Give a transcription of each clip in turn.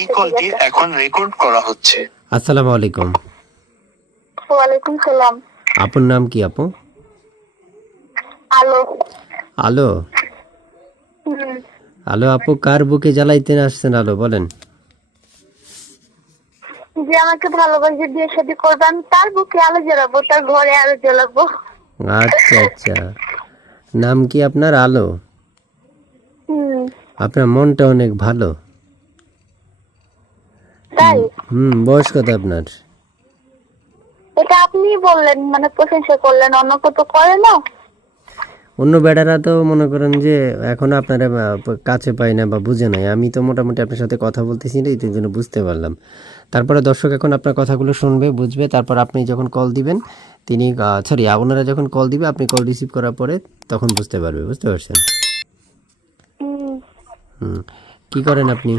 এই কলটি এখন রেকর্ড করা হচ্ছে। আসসালামু আলাইকুম। ওয়ালাইকুম সালাম। আপনার নাম কি আপু? আলো। আলো। আলো আপু, কার বুকে জ্বালাইতে আসছেন? আলো বলেন। যে আমাকে ভালোবাসে বিয়ে শাদী করবেন তার বুকে আলো জ্বালাবো, তার ঘরে আলো জ্বালাবো। আচ্ছা আচ্ছা, নাম কি আপনার? আলো। আপনার মনটা অনেক ভালো। তাই? বয়স কত আপনার? এটা আপনি বললেন, মানে প্রশংসা করলেন, অন্য কত করে না। অন্য বেটারা তো মনে করেন যে এখন আপনারা কাছে পাই না বা বুঝে নাই। আমি তো মোটামুটি আপনার সাথে কথা বলতেছি না, এই জন্য বুঝতে পারলাম। তারপরে দর্শক এখন আপনার কথাগুলো শুনবে, বুঝবে। তারপর আপনি যখন কল দিবেন, তিনি সরি ওনারা যখন কল দিবে, আপনি কল রিসিভ করার পরে তখন বুঝতে পারবে। বুঝতে পারছেন? কি করেন আপনি?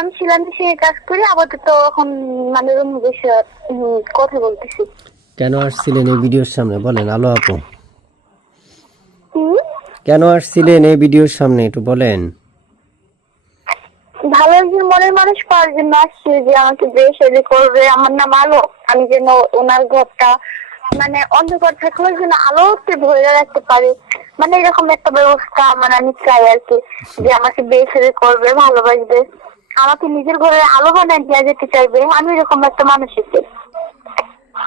আমি শিলান্যাসে কাজ করি আপাতত, এখন মানে রুমে বসে কথা বলতেছি। কেন আসছিলেন এই ভিডিওর সামনে বলেন আলো আপু? কেন আসছিলেন এই ভিডিওর সামনে একটু বলেন। ভালো একজন মনের মানুষ পাওয়ার জন্য আসছি, যে আমাকে বিয়ে শাদী করবে। আমার নাম আলো, আমি যেন ওনার ঘরটা মানে অন্ধকার থাকলে যেন আলোতে ভরে রাখতে পারি, মানে এরকম একটা ব্যবস্থা মানে আমি চাই আর কি। যে আমাকে বিয়ে শাদী করবে, ভালোবাসবে, আমাকে নিজের ঘরে আলো বানায় দিয়ে যেতে চাইবে, আমি এরকম একটা মানুষ চাই।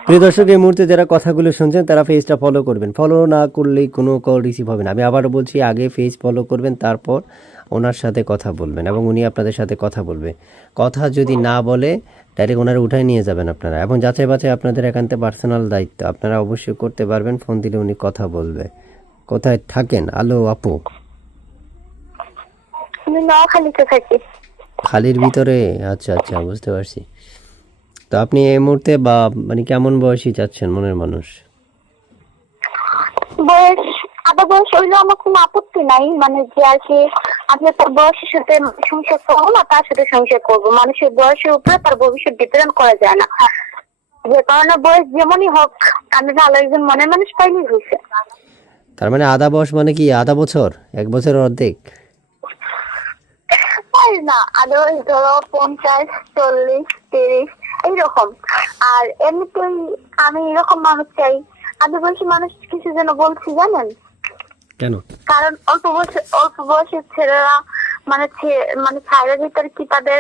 প্রিয় দর্শক, এই মুহূর্তে যারা কথাগুলো শুনছেন তারা পেজটা ফলো করবেন। ফলো না করলেই কোনো কল রিসিভ হবে না। আমি আবারও বলছি, আগে পেজ ফলো করবেন, তারপর ওনার সাথে কথা বলবেন এবং উনি আপনাদের সাথে কথা বলবে। কথা যদি না বলে ডাইরেক্ট ওনারা উঠায় নিয়ে যাবেন আপনারা। এবং যাচাই বাছাই আপনাদের একান্তে পার্সোনাল দায়িত্ব, আপনারা অবশ্যই করতে পারবেন। ফোন দিলে উনি কথা বলবে। কোথায় থাকেন আলো আপু? আমি নোয়াখালীতে থাকি। খালির ভিতরে? আচ্ছা আচ্ছা, বুঝতে পারছি। তো আপনি এই মুহূর্তে বা মানে কেমন বয়সী চাচ্ছেন মনের মানুষ? বয়স আধা বয়স হইলেও আমার কোনো আপত্তি নাই, মানে যে আর কি আমি তার বয়সের সাথে সংসার করবো না, তার সাথে সংসার করবো। মানুষের বয়সের উপরে তার ভবিষ্যৎ ডিপেন্ড করা যায় না। যে কারণে বয়স যেমনই হোক, আমি ভালো একজন মনের মানুষ পাইলেই হয়েছে। তার মানে আধা বয়স মানে কি আধা বছর, এক বছরের অর্ধেক? তাই না, আধা বয়স ধরো 50, 40, 30 এইরকম। আর এমনিতেই আমি এরকম মানুষ চাই। আধা বয়সী মানুষ কিছু যেন বলছি জানেন কেন? কারণ অল্প বয়সের ছেলেরা মানে মানে ছায়ের ভিতরে কি তাদের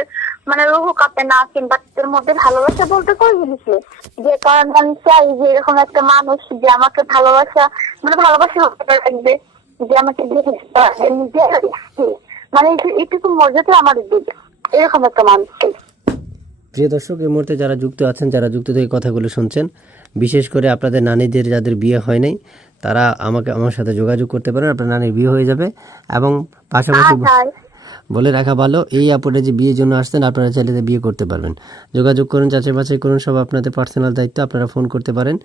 মানে রুহু কাঁপে না, কিংবা তাদের মধ্যে ভালোবাসা বলতে কোন জিনিস নেই। যে কারণে আমি চাই যে এরকম একটা মানুষ যে আমাকে ভালোবাসা মানে ভালোবাসা রাখবে, যে আমাকে দেখে নিজে মানে এইটুকু মর্যাদা আমার দিবে, এরকম একটা মানুষ চাই। প্রিয় দর্শক, এই মুহূর্তে যারা যুক্ত আছেন, যারা যুক্ত থেকে কথাগুলো শুনছেন, বিশেষ করে আপনাদের নানীদের যাদের বিয়ে হয় নাই, তারা আমার সাথে যোগাযোগ করতে পারেন। আপনার নানির বিয়ে হয়ে যাবে। এবং পাশাপাশি বলে রাখা ভালো, এই আপুটা যে বিয়ের জন্য আসছেন, আপনারা চাইলে বিয়ে করতে পারবেন। যোগাযোগ করুন, যাচাই বাছাই করুন, সব আপনাদের পার্সোনাল দায়িত্ব। আপনারা ফোন করতে পারেন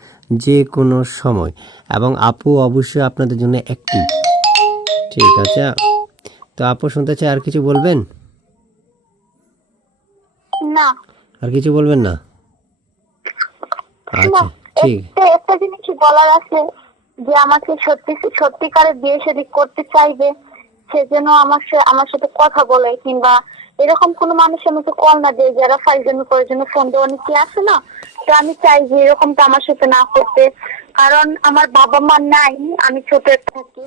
যে কোনো সময়। এবং আপু অবশ্যই আপনাদের জন্য অ্যাক্টিভ। ঠিক আছে? তো আপু শুনতে চাই, আর কিছু বলবেন? না, আর কিছু বলবেন না? আচ্ছা ঠিক। একটা জিনিস বলার আছে, যে আমাকে সত্যিকারের বিয়ে শাদী করতে চাইবে, সেজন্য আমার সাথে কথা বলে, কিংবা এরকম কোন মানুষ আমাকে কল না দেয় যারা ফাইজলামি করার জন্য ফোন দেওয়া অনেকে আসে না। তো আমি চাই যে এরকমটা আমার সাথে না করতে, কারণ আমার বাবা মা নাই, আমি ছোট থাকি।